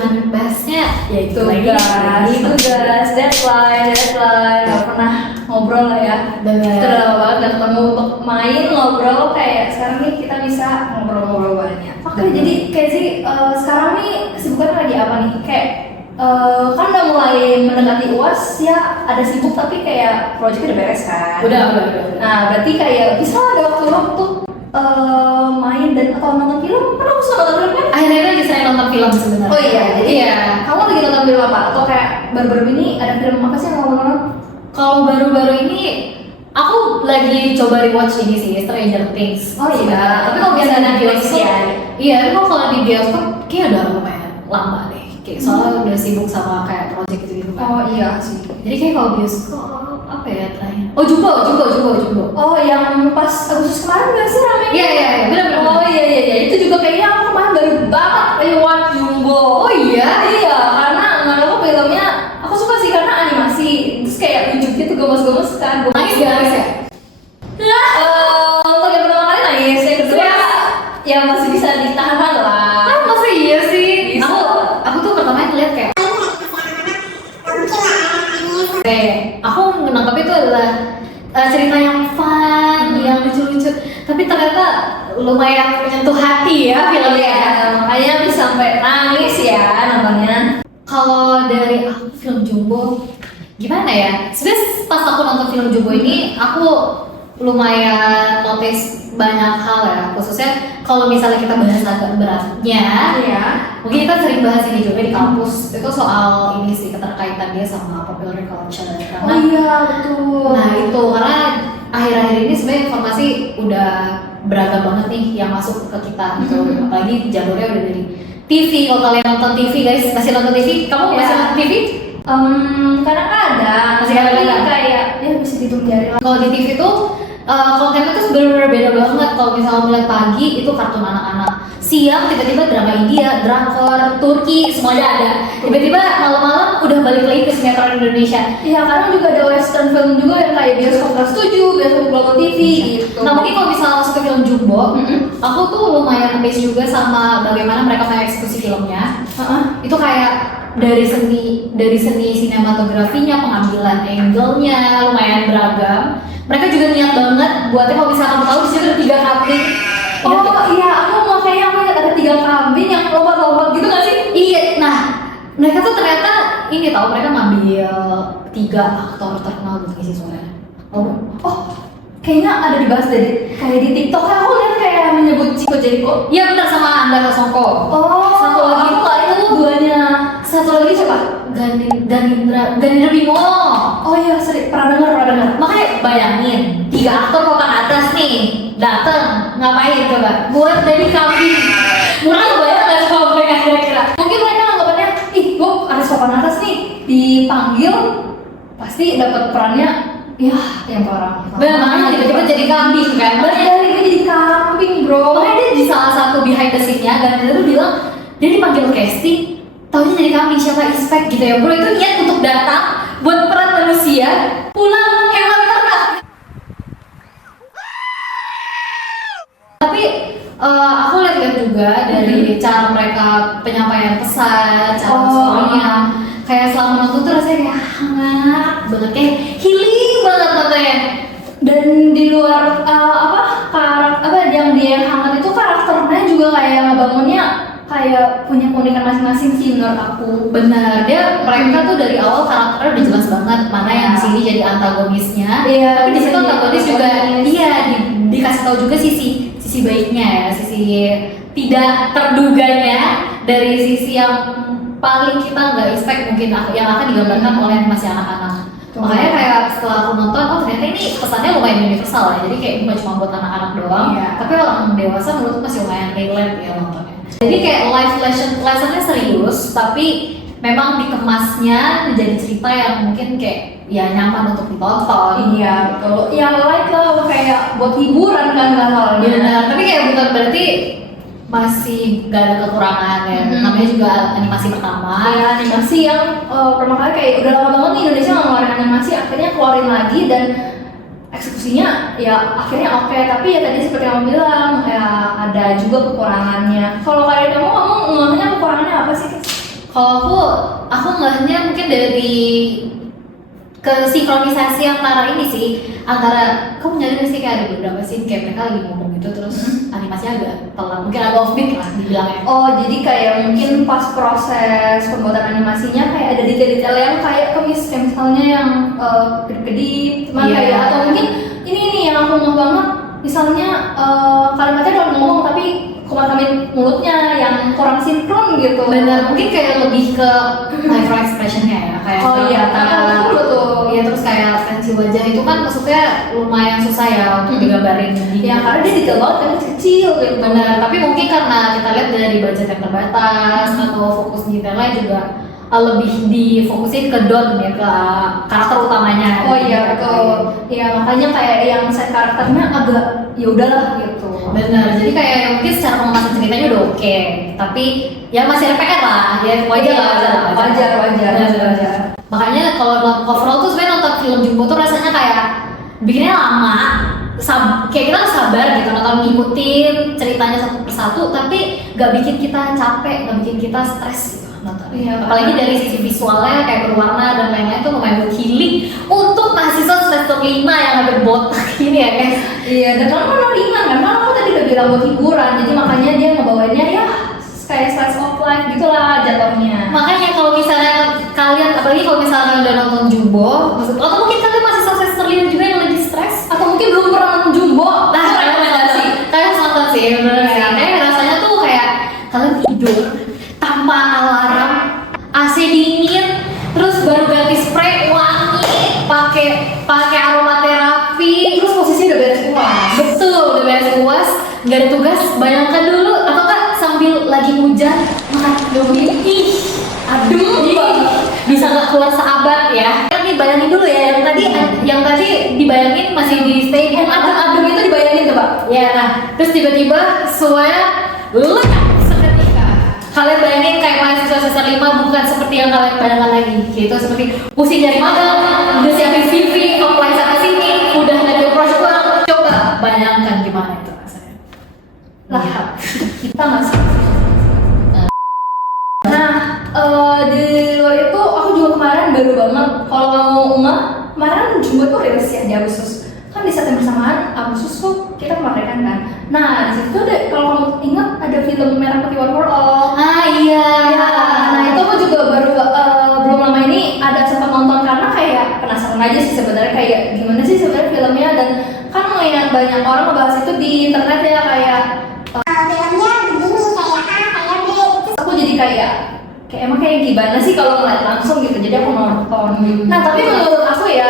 cuman bahasnya ya itu guys, deadline, gak pernah ngobrol lah ya. Bener. Terlalu banget gak ketemu untuk main ngobrol kayak sekarang nih kita bisa ngobrol-ngobrol banyak. Oke, jadi kayak sih sekarang nih kesibukan lagi apa nih? Kayak kan udah mulai mendekati UAS ya, ada sibuk tapi kayak proyeknya udah beres kan? Udah. Nah, berarti kayak bisa ada waktu-waktu main dan atau nonton film? Kan aku suka nonton film kan? Akhirnya lagi sering nonton film sebenarnya. Oh iya, jadi kamu lagi nonton film apa? Atau kayak baru-baru ini ada film apa sih yang kamu nonton? Kalau baru-baru ini aku lagi coba rewatch ini sih, Stranger Things. Oh iya, Tapi kalau biasanya di bioskop ya. iya, tapi kalau di bioskop kayak udah lumayan lama deh. Kayak soalnya udah sibuk sama kayak project gitu kan. Oh iya sih. Jadi kayak kalau bioskop apa ya terakhir? Oh Jumbo. Oh yang pas Agustus kemarin gak sih ramai? Iya, benar. Oh iya, itu juga kayaknya aku kemarin baru banget lewat Jumbo. Oh iya? Iya, karena menurut aku filmnya aku suka sih karena animasi. Terus kayak wujudnya tuh gemes-gemes kan. Nangis gak ya? Untuk yang pertama kali nangis, yang kedua ya masih bisa ditahan lah. Masa iya sih? Bisa. Aku tuh pertama ngeliat kayak aku menangkap itu adalah cerita yang fun, yang lucu-lucu, tapi ternyata lumayan menyentuh hati ya filmnya. Iya, makanya bisa sampai nangis ya nontonnya. Kalau dari aku film Jumbo, gimana ya? Sebenarnya pas aku nonton film Jumbo ini, aku lumayan notice banyak hal ya, khususnya kalau misalnya kita bahas agak beratnya. Iya. Mungkin kita sering bahas ini juga di kampus, itu soal ini sih keterkaitan dia sama popular culture. Karena, Oh iya betul. nah itu karena akhir-akhir ini sebenarnya informasi udah beragam banget nih yang masuk ke kita gitu. Apalagi jalurnya udah dari TV. Kalau kalian nonton TV guys, masih nonton TV? Kamu masih nonton TV? Kadang-kadang Masih tapi kadang-kadang? kayak ya bisa dihitung jari lah. Kalau di TV tuh kontennya tuh bener-bener beda banget. Kalau misalnya mulai pagi itu kartun anak-anak, siang tiba-tiba drama India, drakor, Turki, semuanya ada. Tiba-tiba malam-malam udah balik lagi ke sinetron Indonesia. Iya, karena juga ada western film juga yang kayak bioskop kelas 7, bioskop Global TV gitu. Nah mungkin kalau misalnya masuk ke film Jumbo, aku tuh lumayan amazed juga sama bagaimana mereka mengeksekusi filmnya. Itu kayak dari seni sinematografinya, pengambilan angle-nya lumayan beragam. Mereka juga niat banget buatnya, kalau misalnya kamu tahu di situ ada 3 kambing. Oh iya, aku lihat ada 3 kambing yang lompat-lompat gitu nggak sih? Iya, nah mereka tuh ternyata ini tahu mereka ngambil 3 aktor terkenal buat ngisi suaranya. Kayaknya ada dibahas dari kayak di TikTok kan aku lihat kayak menyebut Chico Jericho. Iya benar, sama Andra Songko. Satu lagi aku nggak itu duanya. Satu lagi siapa? Ganindra Bimo. Oh iya, pernah dengar. Makanya bayangin 3 aktor papan atas nih dateng ngapain coba? Buat jadi kambing. Murah banget nggak sama mereka kira-kira? Mungkin mereka anggapannya, gue harus papan atas nih, dipanggil pasti dapat perannya ya yang orang. Benar, makanya tiba-tiba jadi kambing kan? Dari dia jadi kambing bro. Makanya dia di salah satu behind the scene-nya Ganindra tuh bilang dia dipanggil casting, taunya jadi kambing, siapa expect gitu ya bro, itu niat untuk datang buat peran manusia, pulang hewan ternak. Tapi aku lihat juga dari cara mereka penyampaian pesan, cara suaranya, kayak selama nonton tuh rasanya kayak hangat banget, kayak healing banget katanya. Dan di luar yang dia hangat itu karakternya juga kayak ngebangunnya kayak punya keunikan masing-masing sih menurut aku. Benar, mereka tuh dari awal karakternya udah jelas banget mana yang di sini jadi antagonisnya. Iya, tapi di situ antagonis juga dikasih tahu juga sisi baiknya ya, sisi tidak terduganya dari sisi yang paling kita nggak expect mungkin yang akan digambarkan oleh masih anak-anak. Makanya kayak setelah aku nonton, ternyata ini pesannya lumayan universal ya, jadi kayak bukan cuma buat anak-anak doang, tapi orang dewasa menurutku masih lumayan relate ya nontonnya. Jadi kayak life lessonnya serius, tapi memang dikemasnya menjadi cerita yang mungkin kayak ya nyaman untuk ditonton. Iya betul. Ya like lah kayak buat hiburan kan halnya. Benar, tapi kayak bukan berarti masih gak ada kekurangan ya. Namanya juga animasi pertama. Iya, animasi yang pertama kali kayak udah lama banget nih Indonesia nggak ngeluarin animasi, akhirnya keluarin lagi dan eksekusinya ya akhirnya oke. Tapi ya tadi seperti yang kamu bilang ya ada juga kekurangannya. Kalau kayak kamu ngomongnya kekurangannya apa sih? Kalau aku ngelihatnya mungkin dari kesinkronisasi antara ini sih, antara kamu nyadar sih kayak ada beberapa scene kayak mereka lagi ngomong gitu terus animasinya agak telat, mungkin agak offbeat lah dibilangnya. Oh, jadi kayak mungkin pas proses pembuatan animasinya kayak ada detail-detail yang kayak kayak misalnya yang kedip-kedip, cuman Iya. kayak atau mungkin ini nih yang aku ngomong banget, misalnya kalimatnya udah ngomong tapi komatamin mulutnya yang kurang sinkron gitu. Benar, mungkin kayak lebih ke micro expressionnya ya, kayak Oh iya, kata betul. iya, terus kayak ekspresi wajah itu kan maksudnya lumayan susah ya untuk digambarin. Ya karena dia detail banget kan kecil gitu. Benar, tapi mungkin karena kita lihat dari budget yang terbatas atau fokus detailnya juga lebih difokusin ke Don ya, ke karakter utamanya. Oh iya betul. Ya makanya kayak yang set karakternya agak ya udahlah gitu. Benar, jadi kayak mungkin secara pengemasan ceritanya udah oke, tapi ya masih ada PR lah, ya wajar lah, wajar. Benar. Makanya kalau overall tuh sebenarnya nonton film Jumbo tuh rasanya kayak bikinnya lama, kayak kita harus sabar gitu nonton ngikutin ceritanya satu persatu, tapi gak bikin kita capek, gak bikin kita stres gitu nonton. Iya, Apalagi dari sisi visualnya kayak berwarna dan lain-lain tuh lumayan healing untuk mahasiswa semester 5 yang ada botak ini ya guys. Iya, dan kan ringan kan, aku tadi udah bilang buat hiburan, jadi makanya dia ngebawainnya ya kayak slice of life gitulah jatuhnya. Makanya kalau misalnya kalian, apalagi kalau misalnya udah nonton Jumbo, atau mungkin kalian masih semester 5 juga yang lagi stres, Atau mungkin belum pernah nonton Jumbo, nah rekomendasi. Kalian harus nonton sih, bener sih. Kayak rasanya tuh kayak kalian tidur tanpa alarm, AC dingin, terus baru ganti spray wangi, pakai aromaterapi, terus posisi udah beres puas. betul udah beres puas, nggak ada tugas. Bayangkan dulu, atau kan sambil lagi hujan makan Indomie, aduh, bisa nggak keluar sahabat ya. Ini bayangin dulu ya, yang tadi dibayangin masih di stay home, Adem itu dibayangin coba. ya. Nah, terus tiba-tiba semuanya lenyap seketika. Kalian bayangin kayak mahasiswa semester 5 bukan seperti yang kalian bayangkan lagi, gitu seperti pusing dari magang, udah siapin CV, apply sana sini, udah nggak ada prospek. Coba bayangkan gimana itu rasanya. Lah, kita masih. Nah, di luar itu aku juga kemarin baru banget. Kalau kamu kemarin Jumbo tuh rilis ya di Agustus. Kan di saat yang bersamaan Agustus tuh kita kemerdekaan kan. Nah, di situ ada, kalau kamu ingat ada film Merah Putih One for All. Ah iya. Ya, nah itu aku juga baru belum lama ini ada sempat nonton karena kayak penasaran aja sih sebenarnya kayak gimana sih sebenarnya filmnya, dan kan melihat banyak orang ngebahas itu di internet ya kayak filmnya begini kayak A kayak B. aku jadi kayak emang kayak gimana sih kalau ngeliat langsung gitu, jadi aku nonton. Nah tapi menurut aku ya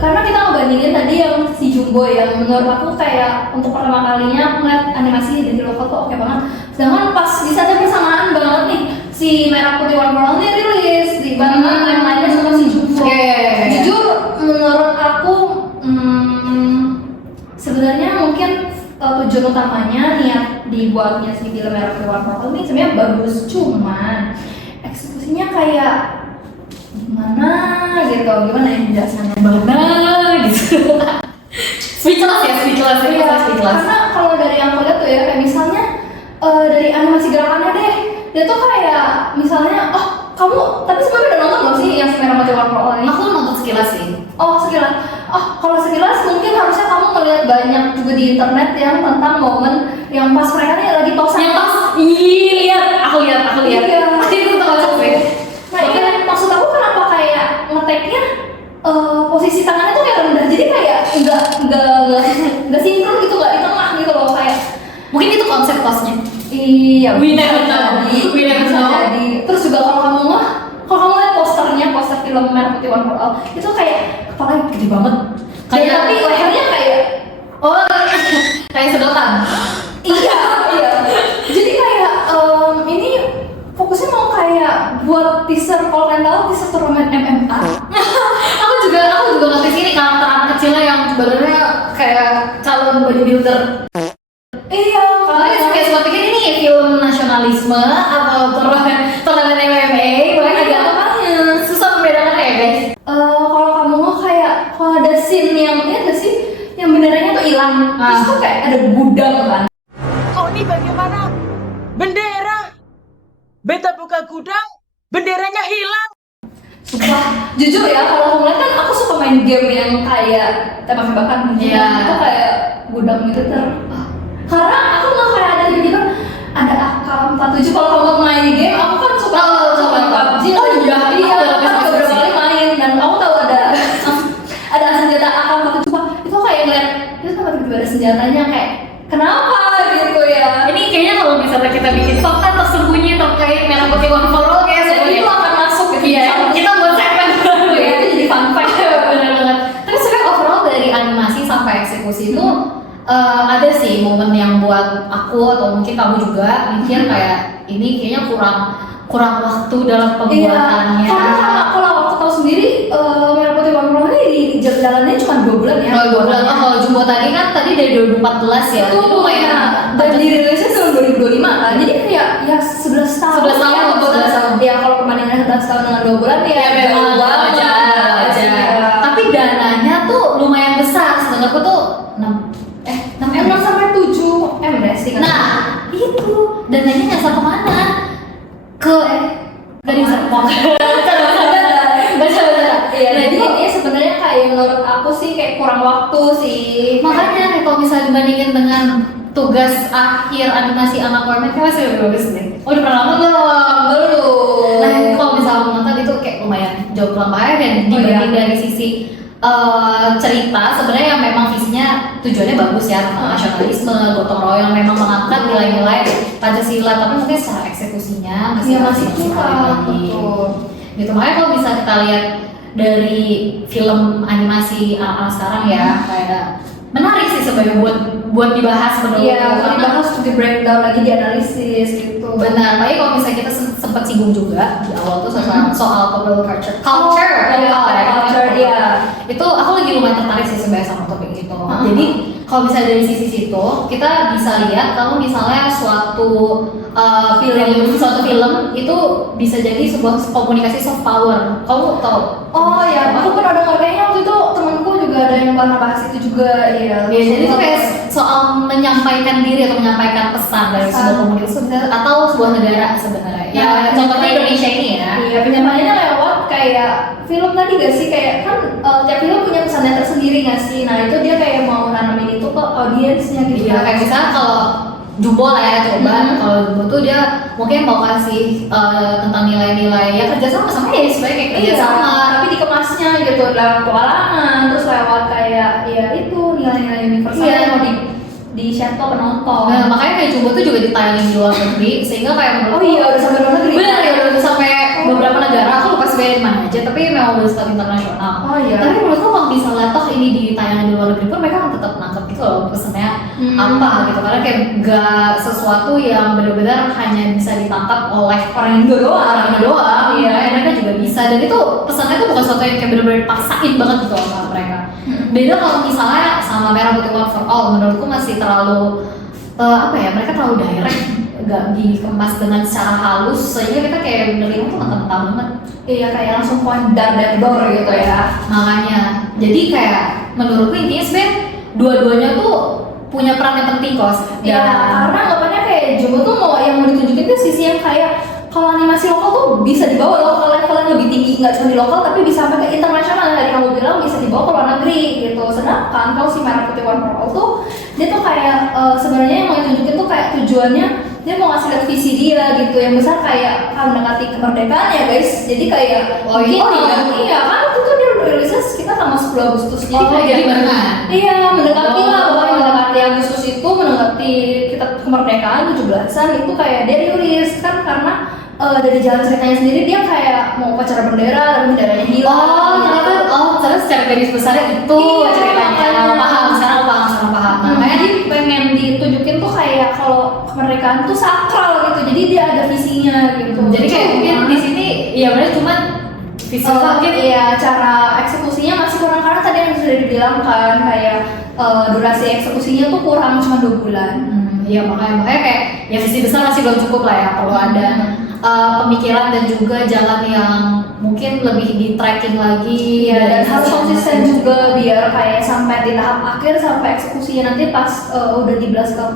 karena kita ngebandingin tadi yang si Jumbo yang menurut aku kayak untuk pertama kalinya aku ngeliat animasi dari lokal tuh oke banget, sedangkan pas di saat yang bersamaan banget nih si Merah Putih One for All ini rilis di barengan timeline-nya sama si Jumbo. Jujur menurut aku sebenarnya mungkin tujuan utamanya niat dibuatnya si film Merah Putih One for All ini sebenarnya bagus, cuman eksekusinya kayak gimana gimana ya penjelasannya, Mana gitu. Speechless ya, speechless. karena kalau dari yang aku lihat tuh ya kayak misalnya dari animasi gerakannya deh, dia tuh kayak misalnya kamu tapi sebenarnya udah nonton belum sih yang si Merah Putih One for All ini? Aku nonton sekilas sih. Sekilas. Kalau sekilas mungkin harusnya kamu ngeliat banyak juga di internet yang tentang momen yang pas mereka nih lagi tosan. Yang pas, lihat, aku lihat. Iya. Pasti itu terkocok sih. Nah ini maksud aku kenapa kayak ngeteknya posisi tangannya tuh kayak rendah, jadi kayak nggak sinkron gitu, nggak di tengah gitu loh kayak. Mungkin itu konsep kosnya. Iya. We never know. We never Bisa know. jadi. Terus juga kalau kamu lihat poster film Merah Putih One for All itu kayak kepalanya gede banget. Kayak- Tapi lehernya kayak Kayak sedotan. iya. Jadi kayak ini fokusnya mau kayak buat teaser, kalau kalian tahu teaser turnamen MMA. aku juga notice ini karakter anak kecilnya yang badannya kayak calon bodybuilder. Iya. Kalian kayak suka pikir ini film nasionalisme atau turnamen MMA, makanya agak susah membedakannya ya guys. Kalau kamu mau kayak kalau ada scene yang ada sih yang benderanya tuh hilang, terus tuh kayak ada gudang kan. Kau ini bagaimana? Bendera Beta buka gudang, benderanya hilang. Sumpah, jujur ya, kalau aku ngeliat kan aku suka main game yang kayak tembak-tembakan gitu. Iya. Itu kayak gudang gitu karena aku nggak kayak ada tiba-tiba ada AK-47. Kalau kamu main game, aku kan suka Tahu, main tahu. PUBG. Oh iya, iya, aku aku kan tahu beberapa sih. kali main dan kamu tahu ada senjata AK-47. Wah, itu kayak ngeliat itu kenapa tiba-tiba ada senjatanya kayak kenapa gitu ya. Ini kayaknya kalau misalnya kita bikin fakta tersembunyi terkait merah putih one for all kayak Dan sebenarnya itu akan masuk gitu. iya, kita buat segmen baru ya, ya. itu jadi fun fact. Bener banget. Tapi sebenarnya overall dari animasi sampai eksekusi itu ada sih momen yang buat aku atau mungkin kamu juga mikir kayak ini kayaknya kurang waktu dalam pembuatannya. Iya, karena kalau aku tahu sendiri Merah Putih One for All ini di jalannya cuma 2 bulan ya. Kalau gue bilang kalau Jumbo tadi kan tadi dari 2014 ya. Itu Jadi lumayan. dan dirilisnya tahun 2025 kan. Jadi kayak ya 11 tahun. 11 tahun, ya, 11 tahun. Ya kalau perbandingan 11 tahun dengan 2 bulan ya, Ya memang jauh banget. aja. Ya. Tapi dananya tuh lumayan besar. Setengahku tuh 6 M. 6 sampai 7 M deh sih. Nah, itu dananya nyasar kemana? Ke dari Serpong. Baca. Iya, Nah, jadi itu ini sebenarnya kayak menurut aku sih kayak kurang waktu sih. makanya kalau misalnya dibandingin dengan tugas akhir animasi anak Warman kayak masih lebih bagus deh. Oh, udah pernah nonton belum? Nah, kalau misalnya mau nonton itu kayak lumayan jauh kelambahan dan dibanding dari sisi cerita sebenarnya yang memang visinya tujuannya bagus ya tentang nasionalisme, gotong royong memang mengangkat nilai-nilai Pancasila, tapi mungkin secara eksekusinya masih Iya, masih kurang kurang, lagi. betul. Gitu makanya kalau bisa kita lihat dari film animasi anak-anak sekarang ya kayak menarik sih sebenarnya buat dibahas menurut Iya, karena dibahas untuk di breakdown lagi, dianalisis gitu. benar. Apalagi kalau misalnya kita sempat singgung juga di awal tuh soal popular culture, culture, iya. Itu aku lagi lumayan tertarik sih sebenarnya sama topik itu. Jadi kalau misalnya dari sisi situ kita bisa lihat kalau misalnya suatu film itu bisa jadi sebuah komunikasi soft power. Kamu tahu? Oh ya, aku pernah dengar kayaknya waktu itu temanku juga ada yang pernah bahas itu juga. Iya. Ya, jadi itu kayak soal menyampaikan diri atau menyampaikan pesan dari sebuah komunitas atau sebuah negara sebenarnya. Ya, contohnya Indonesia ini ya. Iya, penyampaiannya lewat kayak film tadi gak sih, kayak kan tiap film punya pesannya tersendiri gak sih. Nah itu dia kayak mau nanamin itu ke audiensnya gitu. Iya, kayak misalnya kalau Jumbo lah ya coba, kalau Jumbo tuh dia mungkin mau kasih tentang nilai-nilai ya kerjasama sama ya sebenarnya kayak kerjasama. Tapi dikemasnya gitu lewat pewalangan, terus lewat kayak ya itu nilai-nilai universal Iya. yang mau di share ke penonton. Nah, makanya kayak Jumbo tuh juga ditayangin di luar negeri sehingga kayak menurut Oh iya, udah sampai luar negeri. benar ya udah sampai beberapa negara, aku lupa sebenarnya di mana aja, tapi memang udah start internasional. Oh iya. Tapi menurutku kalau misalnya toh ini ditayangin di luar negeri pun mereka akan tetap nangkep gitu loh pesannya apa gitu, karena kayak gak sesuatu yang benar-benar hanya bisa ditangkap oleh Orang Indo doang. doang. Iya. Kayak mereka juga bisa, dan itu pesannya tuh bukan sesuatu yang kayak benar-benar dipaksain banget gitu loh sama mereka. Beda kalau misalnya sama Merah Putih One for All, menurutku masih terlalu apa ya, mereka terlalu direct, gak dikemas dengan secara halus sehingga kita kayak menerima tuh mentah-mentah banget. Iya, kayak langsung point dar door gitu ya. Makanya jadi kayak menurutku intinya sebenarnya dua-duanya tuh punya peran yang penting kok. Ya, karena anggapannya kayak Jumbo tuh mau yang mau ditunjukin tuh sisi yang kayak kalau animasi lokal tuh bisa dibawa lokal level yang lebih tinggi, nggak cuma di lokal tapi bisa sampai ke internasional. Tadi kamu bilang bisa dibawa ke luar negeri gitu. Sedangkan kalau si Merah Putih One for All tuh dia tuh kayak sebenarnya yang mau ditunjukin tuh kayak tujuannya dia mau ngasih lihat visi dia gitu yang besar, kayak mendekati kemerdekaan ya guys. Jadi kayak iya kan itu tuh dia udah rilisnya sekitar tanggal 10 Agustus. Jadi barengan. Iya, mendekati lah, pokoknya mendekati Agustus itu mendekati kita kemerdekaan 17-an itu kayak dia rilis kan karena dari jalan ceritanya sendiri dia kayak mau upacara bendera tapi benderanya hilang. Ternyata secara garis besarnya itu Iya, ceritanya. Sekarang paham. Makanya dia pengen ditunjukin tuh kayak kalau kemerdekaan tuh sakral gitu. Jadi dia ada visinya gitu. Jadi kayak mungkin di sini ya benar cuman visual mungkin iya, cara eksekusinya masih kurang karena tadi yang sudah dibilang kan kayak durasi eksekusinya tuh kurang cuma 2 bulan. Iya makanya kayak ya visi besar masih belum cukup lah ya, perlu ada pemikiran dan juga jalan yang mungkin lebih di tracking lagi. Iya, dan dari harus sisi konsisten juga biar kayak sampai di tahap akhir sampai eksekusinya nanti pas udah di blast ke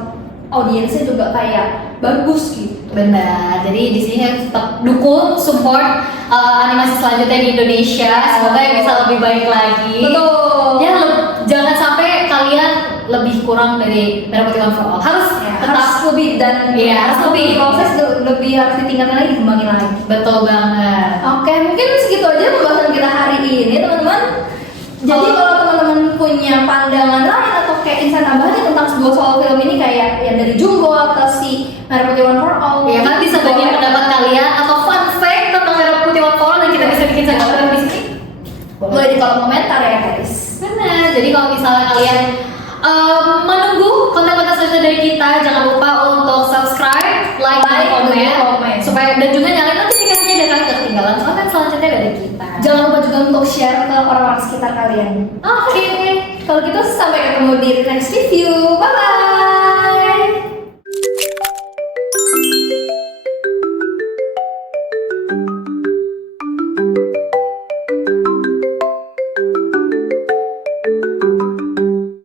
audiensnya juga kayak bagus gitu. Benar, jadi di sini harus tetap dukung, support animasi selanjutnya di Indonesia. Semoga yang bisa lebih baik lagi. Betul. Ya, jangan sampai kalian lebih kurang dari Merah Putih One for All. Harus tetap Harus lebih dan Iya, harus lebih. proses lebih harus ditingkatkan lagi, dikembangin lagi. betul banget. Oke, mungkin segitu aja pembahasan kita hari ini, teman-teman. Jadi kalau teman-teman punya pandangan lain atau kayak insight tambahan tentang sebuah soal film ini kayak yang dari Jumbo atau si Merah Putih One for All, Ya kan bisa bagi pendapat kalian atau fun fact tentang Merah Putih One for All dan kita bisa bikin segmen di sini. boleh di kolom komentar ya guys. Benar. Jadi kalau misalnya kalian menunggu konten-konten selanjutnya dari kita, jangan lupa untuk subscribe, like, dan komen, supaya dan juga nyalain notifikasinya biar kalian gak ketinggalan konten selanjutnya dari kita. Jangan lupa juga untuk share ke orang-orang sekitar kalian. Oke. Kalau gitu sampai ketemu di next review.